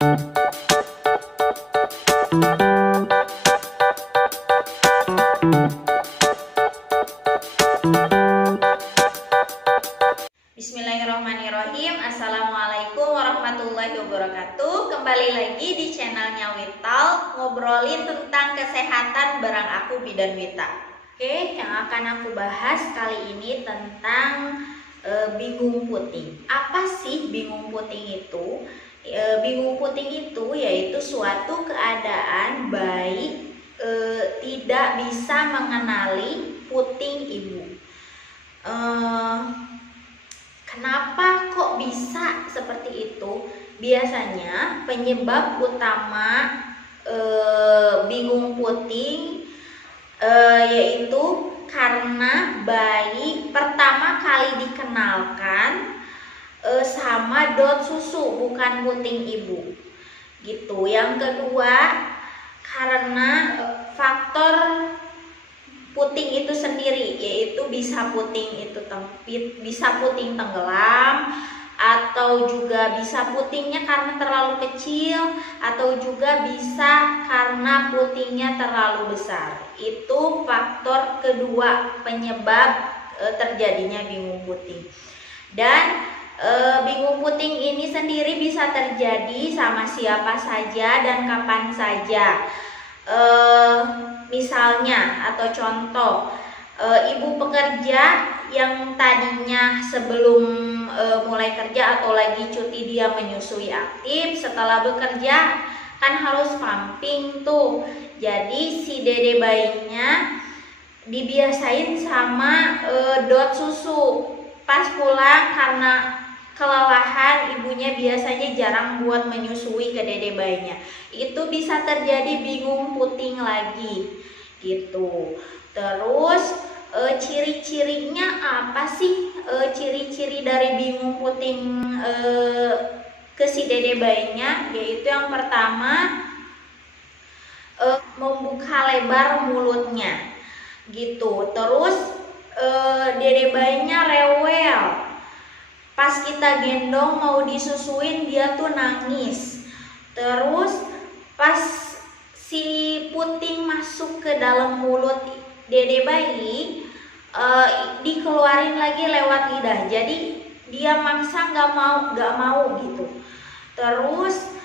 Bismillahirrahmanirrahim. Assalamualaikum warahmatullahi wabarakatuh. Kembali lagi di channelnya Wital, ngobrolin tentang kesehatan bareng aku Bidan Wita. Oke, yang akan aku bahas kali ini tentang bingung puting. Apa sih bingung puting itu? Bingung puting itu yaitu suatu keadaan bayi tidak bisa mengenali puting ibu. Kenapa kok bisa seperti itu? Biasanya penyebab utama bingung puting yaitu karena bayi pertama kali dikenalkan sama dot susu, bukan puting ibu. Gitu. Yang kedua, karena faktor puting itu sendiri, yaitu bisa puting itu bisa puting tenggelam, atau juga bisa putingnya karena terlalu kecil, atau juga bisa karena putingnya terlalu besar. Itu faktor kedua penyebab terjadinya bingung puting. Dan bingung puting ini sendiri bisa terjadi sama siapa saja dan kapan saja. Misalnya atau contoh, ibu pekerja yang tadinya sebelum mulai kerja atau lagi cuti dia menyusui aktif, setelah bekerja kan harus pumping tuh. Jadi si dede bayinya dibiasain sama dot susu. Pas pulang karena kelelahan, ibunya biasanya jarang buat menyusui ke dede bayinya. Itu bisa terjadi bingung puting lagi gitu. Terus ciri-cirinya apa sih? Ciri-ciri dari bingung puting ke si dede bayinya, yaitu yang pertama membuka lebar mulutnya gitu. Terus dede bayinya rewel. Pas kita gendong mau disusuin dia tuh nangis. Terus pas si puting masuk ke dalam mulut dede bayi, dikeluarin lagi lewat lidah. Jadi dia maksa nggak mau gitu. Terus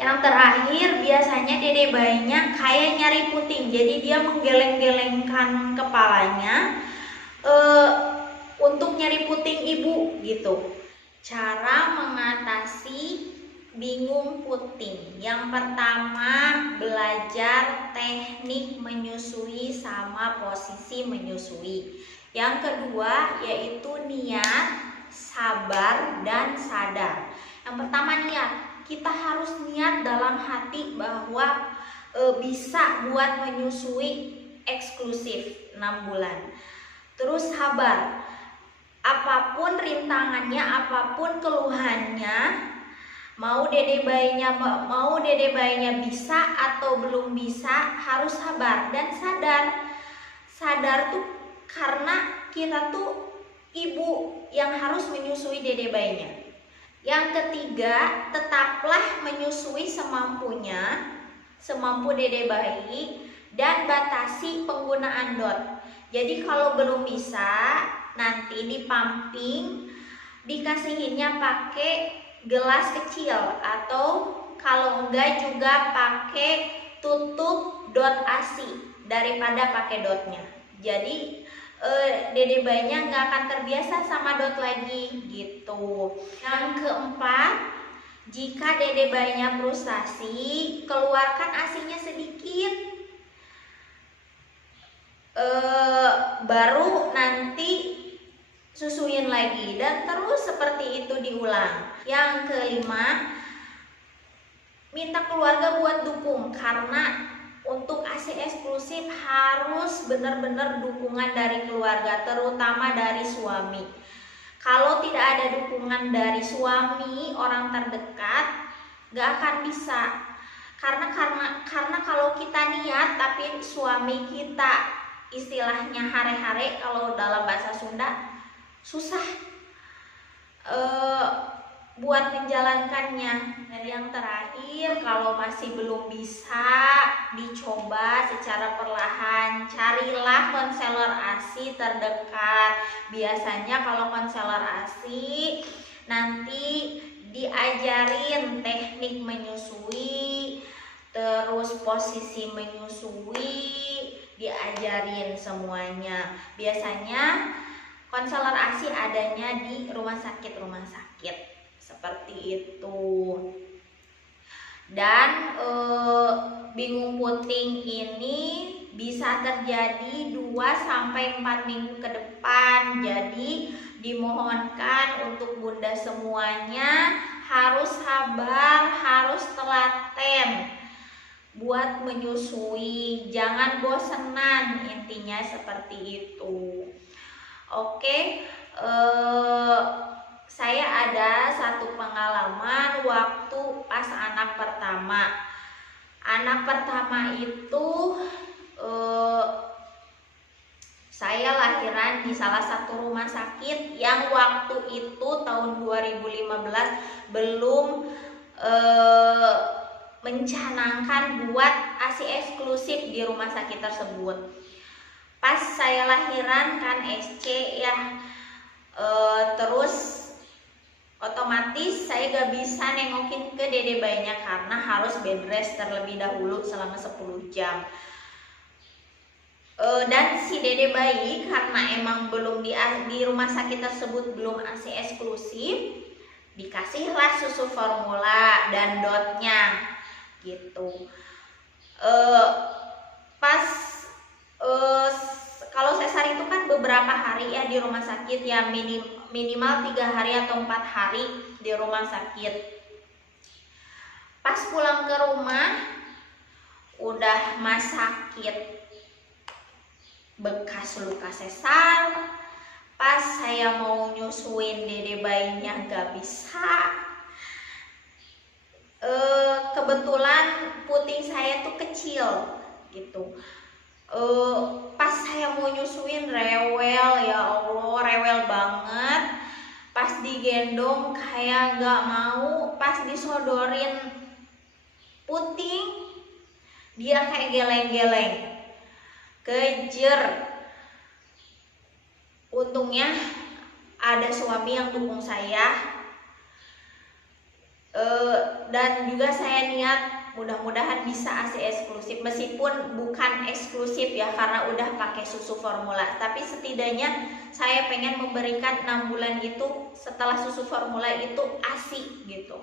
yang terakhir, biasanya dede bayinya kayak nyari puting. Jadi dia menggeleng-gelengkan kepalanya untuk nyari puting ibu gitu. Cara mengatasi bingung puting. Yang pertama, belajar teknik menyusui sama posisi menyusui. Yang kedua, yaitu niat, sabar, dan sadar. Yang pertama, niat. Kita harus niat dalam hati bahwa bisa buat menyusui eksklusif 6 bulan. Terus sabar. Apapun rintangannya, apapun keluhannya, mau dede bayinya bisa atau belum bisa, harus sabar dan sadar. Sadar tuh karena kita tuh ibu yang harus menyusui dede bayinya. Yang ketiga, tetaplah menyusui semampunya, semampu dede bayi, dan batasi penggunaan dot. Jadi kalau belum bisa, nanti di pumping dikasihinnya pakai gelas kecil, atau kalau enggak juga pakai tutup dot ASI daripada pakai dotnya. Jadi dede bayinya nggak akan terbiasa sama dot lagi gitu. Yang keempat, jika dede bayinya frustasi, keluarkan ASINya sedikit, baru nanti susuin lagi, dan terus seperti itu diulang. Yang kelima, minta keluarga buat dukung, karena untuk ASI eksklusif harus benar-benar dukungan dari keluarga, terutama dari suami. Kalau tidak ada dukungan dari suami, orang terdekat, gak akan bisa. Karena kalau kita niat tapi suami kita istilahnya hare-hare, kalau dalam bahasa Sunda susah. buat menjalankannya. Dan yang terakhir, kalau masih belum bisa, dicoba secara perlahan. Carilah konselor ASI terdekat. Biasanya kalau konselor ASI nanti diajarin teknik menyusui, terus posisi menyusui, diajarin semuanya. Biasanya konselor ASI adanya di rumah sakit seperti itu. Dan bingung puting ini bisa terjadi 2-4 minggu ke depan. Jadi dimohonkan untuk bunda semuanya harus sabar, harus telaten buat menyusui, jangan bosenan, intinya seperti itu. Oke, saya ada satu pengalaman waktu pas anak pertama. Anak pertama itu saya lahiran di salah satu rumah sakit yang waktu itu tahun 2015 belum mencanangkan buat ASI eksklusif di rumah sakit tersebut. Pas saya lahiran kan SC ya, terus otomatis saya gak bisa nengokin ke dede bayinya karena harus bed rest terlebih dahulu selama 10 jam. Dan si dede bayi karena emang belum di rumah sakit tersebut belum ASI eksklusif, dikasihlah susu formula dan dotnya gitu. Pas kalau sesar itu kan beberapa hari ya di rumah sakit ya, minimal 3 hari atau 4 hari di rumah sakit. Pas pulang ke rumah udah mas sakit bekas luka sesar. Pas saya mau nyusuin dede bayinya gak bisa. Kebetulan puting saya tuh kecil gitu. Pas saya mau nyusuin rewel, ya Allah rewel banget. Pas digendong kayak gak mau, pas disodorin puting dia kayak geleng-geleng, kejer. Untungnya ada suami yang dukung saya, dan juga saya niat mudah-mudahan bisa ASI eksklusif, meskipun bukan eksklusif ya karena udah pakai susu formula, tapi setidaknya saya pengen memberikan 6 bulan itu setelah susu formula itu ASI gitu.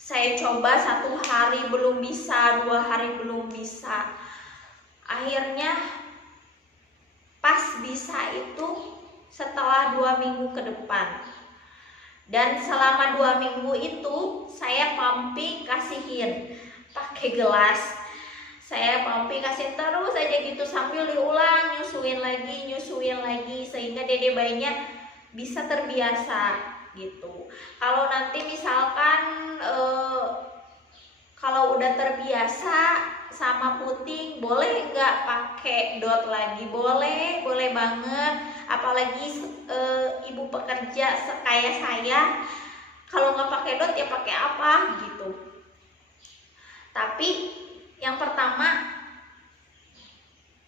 Saya coba 1 hari belum bisa, 2 hari belum bisa, akhirnya pas bisa itu setelah 2 minggu ke depan. Dan selama 2 minggu itu saya pumping kasihin pakai gelas. Saya pumping kasih terus aja gitu sambil diulang, nyusuin lagi sehingga dede bayinya bisa terbiasa gitu. Kalau nanti misalkan kalau udah terbiasa sama puting, boleh nggak pakai dot lagi? Boleh banget. Apalagi ibu pekerja kayak saya, kalau nggak pakai dot ya pakai apa gitu. Tapi yang pertama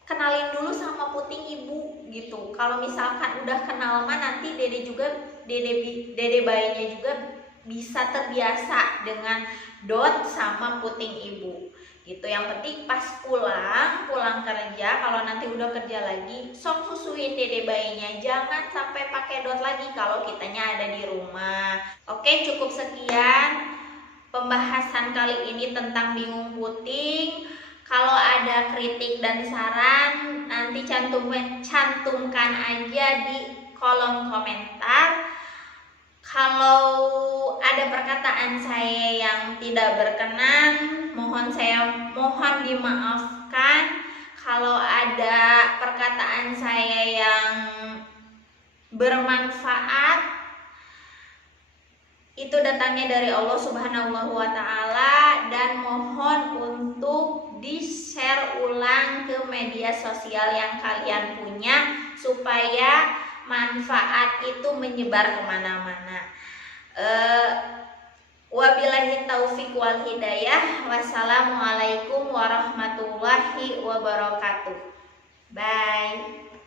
kenalin dulu sama puting ibu gitu. Kalau misalkan udah kenal mah nanti dede bayinya juga bisa terbiasa dengan dot sama puting ibu gitu. Yang penting pas pulang kerja, kalau nanti udah kerja lagi sok susuin dede bayinya, jangan sampai pakai dot lagi kalau kitanya ada di rumah. Oke, cukup sekian pembahasan kali ini tentang bingung puting. Kalau ada kritik dan saran nanti cantumkan aja di kolom komentar. Kalau ada perkataan saya yang tidak berkenan, mohon dimaafkan. Kalau ada perkataan saya yang bermanfaat, itu datangnya dari Allah Subhanahu wa Ta'ala, dan mohon untuk di-share ulang ke media sosial yang kalian punya supaya manfaat itu menyebar kemana-mana. Wabillahi taufik wal hidayah. Wassalamualaikum warahmatullahi wabarakatuh. Bye.